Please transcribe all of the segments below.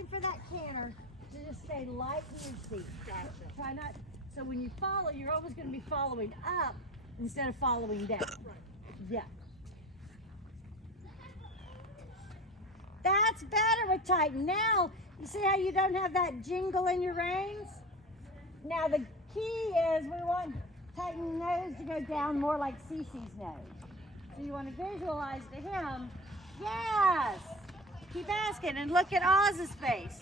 asking for that canter to just stay light in your seat. Gotcha. Try not, so when you follow, you're always going to be following up instead of following down. Right. Yeah. That's better with tighten. Now, you see how you don't have that jingle in your reins? Now the key is we want tighten nose to go down more like CeCe's nose. So you want to visualize to him, yes. Keep asking and look at Oz's face.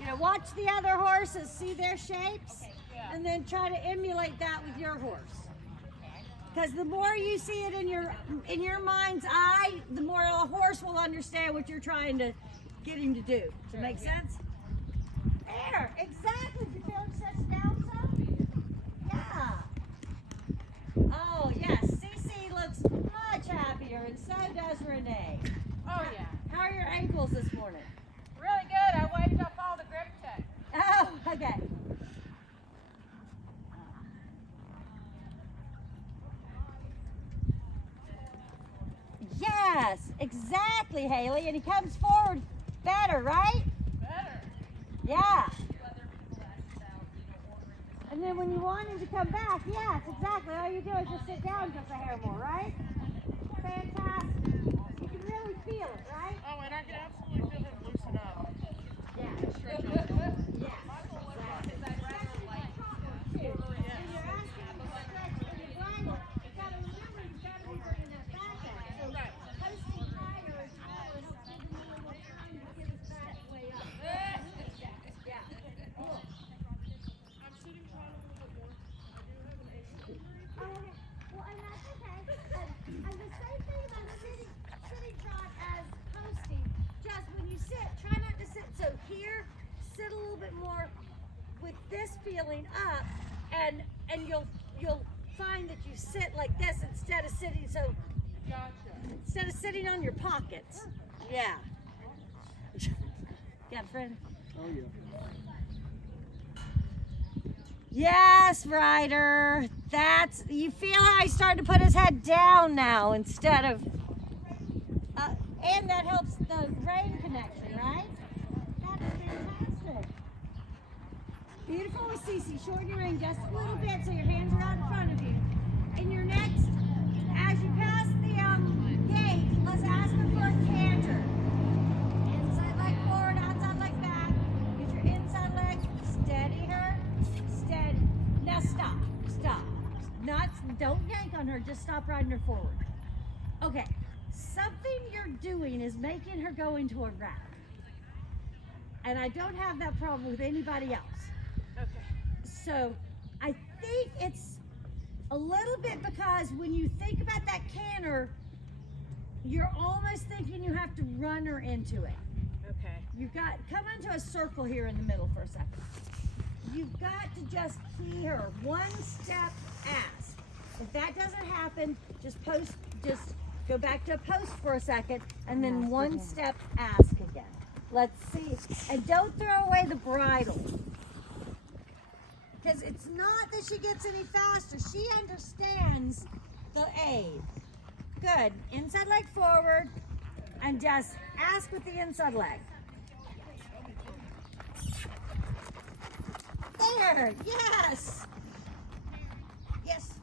You know, watch the other horses, see their shapes, and then try to emulate that with your horse. Because the more you see it in your mind's eye, the more a horse will understand what you're trying to get him to do. Does it make sense? There, exactly. Did you feel him stretch down some? Yeah. Oh, yes. CeCe looks much happier, and so does Renee. Oh, yeah. How are your ankles this morning? Really good. I wiped off all the grip check. Oh, okay. Yes, exactly, Haley. And he comes forward better, right? Better. Yeah. And then when you want him to come back, yes, exactly. All you do is just sit down just a hair more, right? Fantastic. You can really feel it, right? Oh, and I can absolutely feel him loosen up. Yeah. Stretch out. Yes. Sit a little bit more with this feeling up, and you'll find that you sit like this instead of sitting instead of sitting on your pockets. Yeah. Got a friend? Oh yeah. Yes, Ryder. That's, you feel how he's starting to put his head down now instead of and that helps the brain connection, right? That's fantastic. Beautiful with CeCe. Shorten your rein just a little bit so your hands are out in front of you. And your next, as you pass the gate, let's ask her for a canter. Inside leg forward, outside leg back. Get your inside leg. Steady her. Steady. Now stop. Stop. Don't yank on her. Just stop riding her forward. Okay. Something you're doing is making her go into a rack. And I don't have that problem with anybody else. Okay. So I think it's a little bit because when you think about that canter, you're almost thinking you have to run her into it. Okay. You've got, come into a circle here in the middle for a second. You've got to just key her. One step ask. If that doesn't happen, just go back to a post for a second, and then one step ask again. Let's see. And don't throw away the bridle. Because it's not that she gets any faster. She understands the aid. Good. Inside leg forward, and just ask with the inside leg. There. Yes. Yes.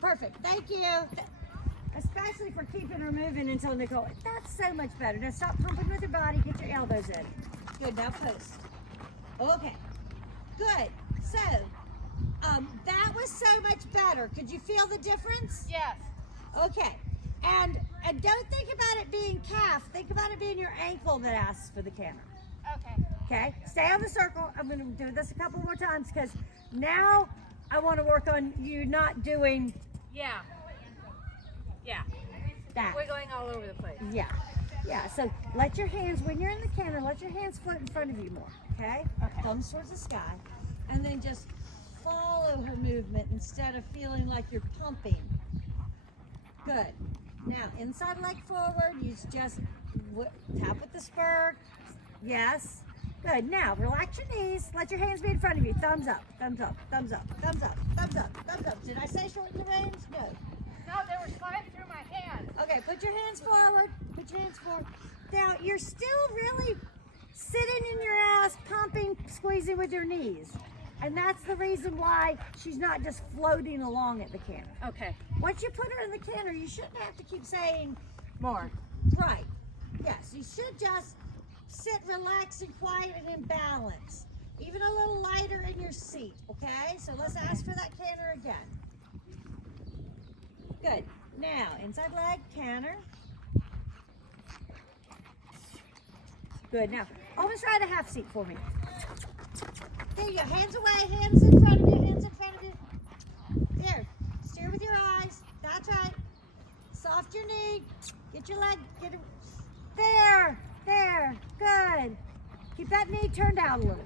Perfect. Thank you. Especially for keeping her moving until Nicole. That's so much better. Now stop pumping with your body. Get your elbows in. Good. Now post. Okay. Good. So, that was so much better. Could you feel the difference? Yes. Okay. And don't think about it being calf. Think about it being your ankle that asks for the canter. Okay. Okay? Stay on the circle. I'm going to do this a couple more times because now I want to work on you not doing Yeah. Yeah. that. Wiggling all over the place. Yeah. Yeah. So let your hands, when you're in the canter, let your hands float in front of you more. Okay? Okay. Thumbs towards the sky. And then just follow her movement instead of feeling like you're pumping. Good. Now, inside leg forward, you just tap with the spur. Yes. Good. Now, relax your knees. Let your hands be in front of you. Thumbs up, thumbs up, thumbs up, thumbs up, thumbs up, thumbs up. Did I say shorten the reins? No. No, they were sliding through my hands. Okay, put your hands forward. Put your hands forward. Now, you're still really squeezing with your knees. And that's the reason why she's not just floating along at the canter. Okay. Once you put her in the canter, you shouldn't have to keep saying, More. right. Yes, you should just sit relaxed and quiet and in balance. Even a little lighter in your seat, okay? So let's ask for that canter again. Good. Now, inside leg, canter. Good. Now, almost try a half seat for me. There you go. Hands away. Hands in front of you. Hands in front of you. There. Steer with your eyes. That's right. Soft your knee. Get your leg. Get it. There. There. Good. Keep that knee turned out a little.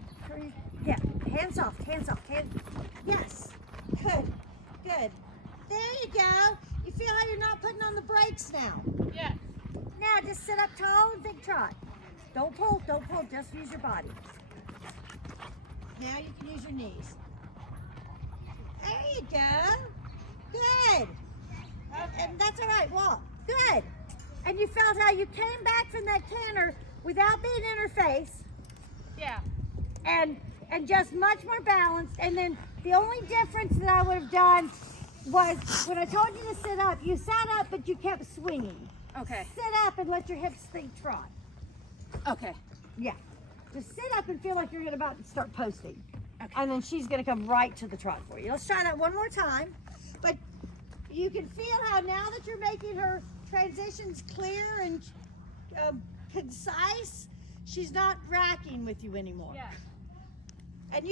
Yeah. Hands soft. Hands soft. Hands. Yes. Good. Good. There you go. You feel how you're not putting on the brakes now. Yes. Now just sit up tall and big trot. Don't pull, just use your body. Now you can use your knees. There you go. Good. And that's all right, walk. Good. And you felt how you came back from that canter without being in her face Yeah. and just much more balanced. And then the only difference that I would have done was when I told you to sit up, you sat up but you kept swinging. Okay. Sit up and let your hips think trot. Okay. Yeah. Just sit up and feel like you're about to start posting. Okay. And then she's going to come right to the trot for you. Let's try that one more time. But you can feel how now that you're making her transitions clear and concise, she's not racking with you anymore. Yeah. And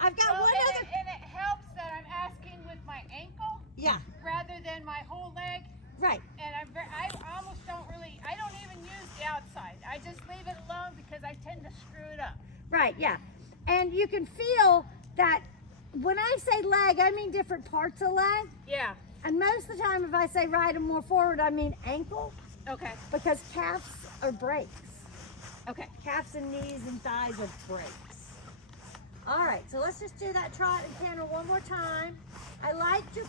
I've got Oh, one and other. and it helps that I'm asking with my ankle Yeah, rather than my whole leg. right. And I almost don't really, I don't even use the outside. I just leave it alone because I tend to screw it up. Right, yeah. And you can feel that when I say leg, I mean different parts of leg. Yeah. And most of the time, if I say right and more forward, I mean ankle, Okay. because calves are brakes. Okay. Calves and knees and thighs are brakes. All right, so let's just do that trot and canter one more time. I liked you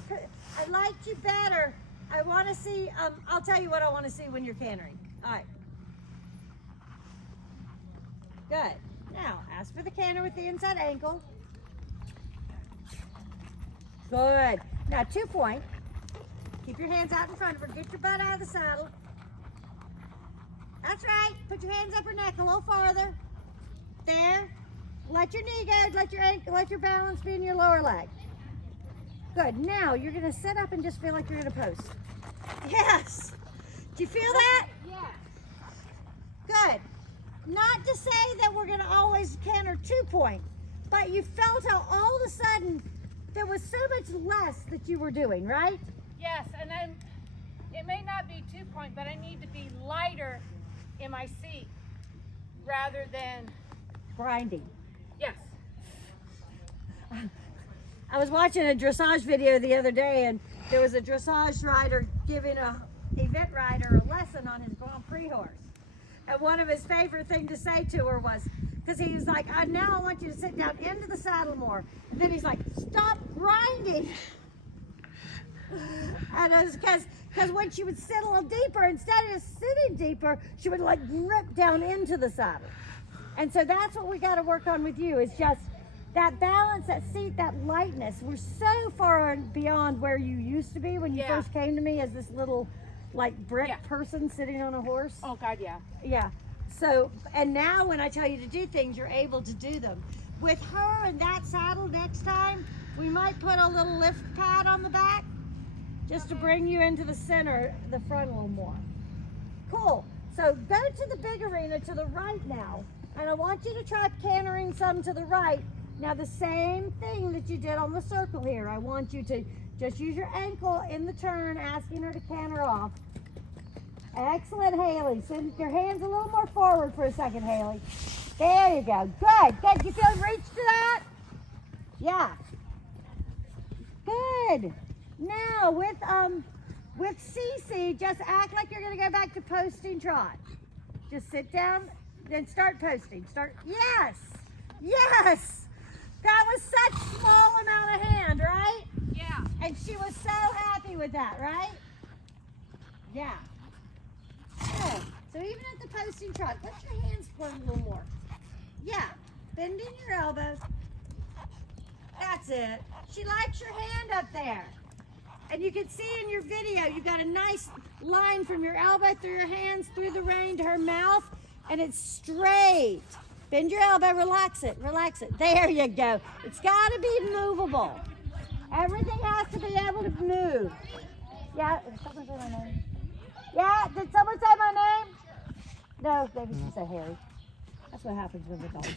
better. I want to see, I'll tell you what I want to see when you're cantering. All right. Good. Now, ask for the canter with the inside ankle. Good. Now, 2-point. Keep your hands out in front of her. Get your butt out of the saddle. That's right. Put your hands up her neck a little farther. There. Let your knee go. Let your balance be in your lower leg. Good. Now, you're going to sit up and just feel like you're going to post. Yes. Do you feel that? Yeah. Good. Not to say that we're going to always canter 2-point, but you felt how all of a sudden there was so much less that you were doing, right? Yes, and then it may not be 2-point, but I need to be lighter in my seat rather than, Grinding. yes. I was watching a dressage video the other day, and there was a dressage rider giving a event rider a lesson on his Grand Prix horse. And one of his favorite things to say to her was, because he was like, now I want you to sit down into the saddle more. And then he's like, stop grinding. And it was because when she would sit a little deeper, instead of sitting deeper, she would like grip down into the saddle. And so that's what we got to work on with you, is just that balance, that seat, that lightness. We're so far beyond where you used to be when you Yeah. first came to me as this little like brick Yeah. person sitting on a horse. Oh, God, yeah. Yeah. So, and now when I tell you to do things, you're able to do them. With her and that saddle next time, we might put a little lift pad on the back just to bring you into the center, the front a little more. Cool. So go to the big arena to the right now, and I want you to try cantering some to the right. Now the same thing that you did on the circle here. I want you to just use your ankle in the turn, asking her to canter off. Excellent, Haley. Send your hands a little more forward for a second, Haley. There you go. Good. Good. You feel reach to that? Yeah. Good. Now with CeCe, just act like you're going to go back to posting trot. Just sit down, then start posting. Yes. Yes. That was such small amount of hand, right? Yeah. And she was so happy with that, right? Yeah. Good. So even at the posting trot, let your hands float a little more. Yeah. bending your elbows. That's it. She likes your hand up there. And you can see in your video, you got a nice line from your elbow through your hands, through the rein to her mouth, and it's straight. Bend your elbow, relax it, relax it. There you go. It's got to be movable. Everything has to be able to move. Yeah, did someone say my name? Yeah, did someone say my name? No, maybe she said Harry. That's what happens when the dogs.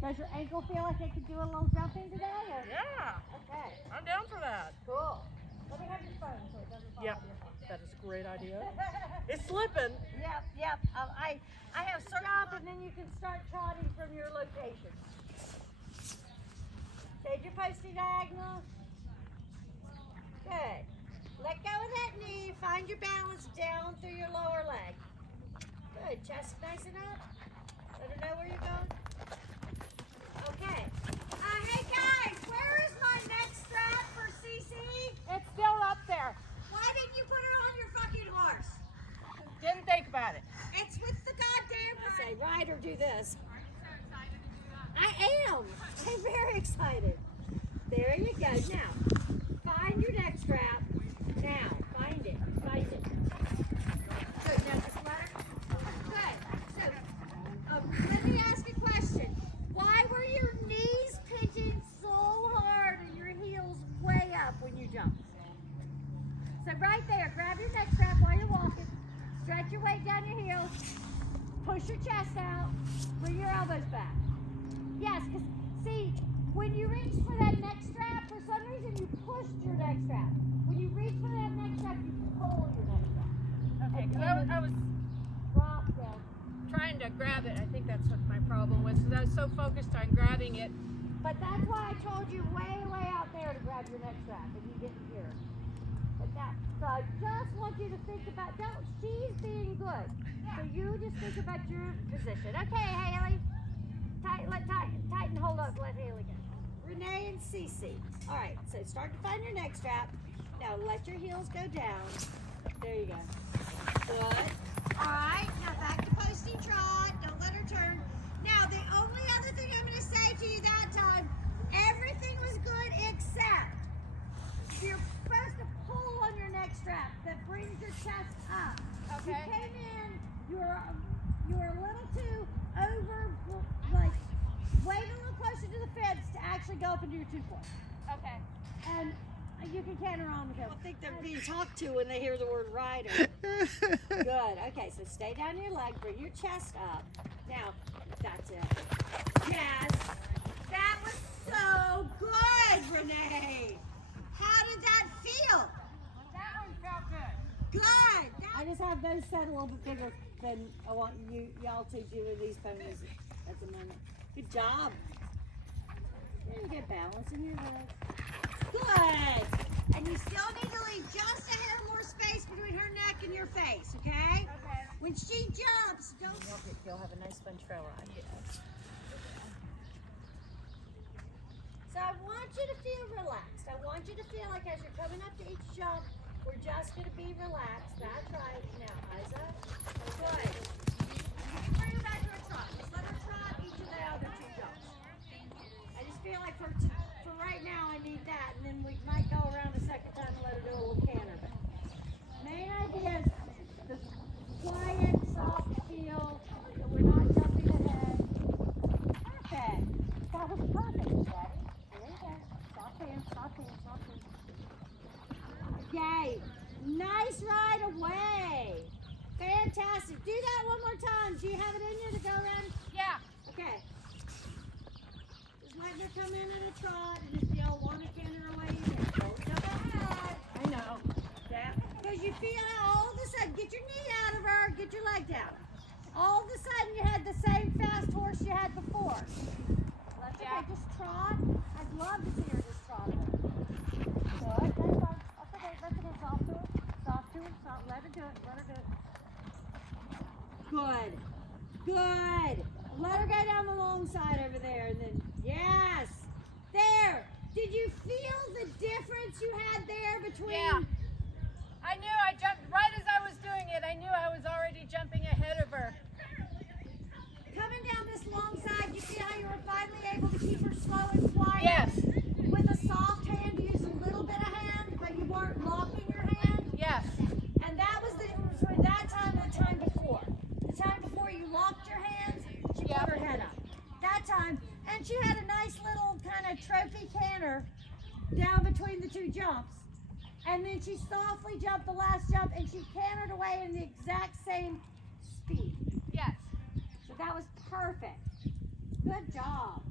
Does your ankle feel like it could do a little jumping today? Or? Yeah, Okay. I'm down for that. Cool. Let me have your phone so it doesn't fall Yep, on your phone. that is a great idea. It's slipping. Yep. I have stop and then you can start trotting from your location. Stage your posty diagonal. Good. Let go of that knee. Find your balance down through your lower leg. Good. Chest nice and up. Let her know where you're going. Okay. Hey guys, where is my neck strap for CeCe? It's still up there. Why didn't you put her on your fucking horse? Didn't think about it. It's with the goddamn say, ride or do this. Are you so excited to do that? I am. I'm very excited. There you go. Now, find your neck strap. Now, find it. Find it. Good. Now, just let her. Good. So, let me ask a question. Why were your knees pinching so hard and your heels way up when you jumped? So right there, grab your neck strap while you're walking. Stretch your weight down your heels. Push your chest out. Bring your elbows back. Yes, because see, when you reach for that neck strap, for some reason you pushed your neck strap. When you reach for that neck strap, you pull your neck strap. Okay, because I was Drop down. trying to grab it. I think that's what my problem was, because I was so focused on grabbing it. But that's why I told you way out there to grab your neck strap, and you didn't hear it. But now, so I just want you to think about, she's being good. So you just think about your position. Okay, Haley. Tighten, hold up, let Haley go. Renee and CeCe. All right, so start to find your neck strap. Now let your heels go down. There you go. Good. All right, now back to posting trot. Don't let her turn. Now, the only other thing I'm going to say to you that time, everything was good except you're supposed to pull on your neck strap that brings your chest up. Okay. You came in, you were a little too over, like, way a little closer to the fence to actually go up and do your 2-point. Okay. And you can canter on with them. I think they're being talked to when they hear the word rider. Good. Okay, so stay down your leg, bring your chest up. Now, that's it. Yes. That was so good, Renee. How did that feel? That one felt good. Good. I just have those set a little bit bigger than I want y'all to do with these ponies at the moment. Good job. You get balance in your legs. Good. And you still need to leave just a hair more space between her neck and your face, okay? Okay. When she jumps, don't. You'll have a nice fun trail ride. So I want you to feel relaxed. I want you to feel like as you're coming up to each jump, we're just going to be relaxed. That's right. Now, eyes up. Good. You can bring her back to a trot. Just let her trot each of the other 2 jumps. I just feel like for right now, I need that, and then we might go around a second time and let her do a little canter. But main idea is the quiet, soft feel that we're not jumping ahead. Perfect. That was perfect, Daddy. There you go. Soft hands, soft hands, soft hands. Yay. Nice ride away. Fantastic. Do that one more time. Do you have it in you to go around? Yeah. Okay. Just letting her come in at a trot, and if y'all want to canter away, you can. Don't jump ahead. I know. Because you feel how all of a sudden, get your knee out of her, get your leg down. All of a sudden, you had the same fast horse you had before. That's okay, just trot. I'd love to see her just trot. Good, that's fine. That's okay, soft to it. Soft to it, soft. Let her do it, let her do it. Good, good. Let her go down the long side over there, and then, yes. There. Did you feel the difference balance you had there between. Yeah. I knew I jumped right as I was doing it. I knew I was already jumping ahead of her. Coming down this long side, you see how you were finally able to keep her slow and quiet? Yes. With a soft hand, you used a little bit of hand, but you weren't locking your hand. Yes. And that was between that time and the time before. The time before you locked your hands, she Yep. put her head up. That time, and she had a nice little kind of trophy canter down between the two jumps. And then she softly jumped the last jump and she cantered away in the exact same speed. Yes. So that was perfect. Good job.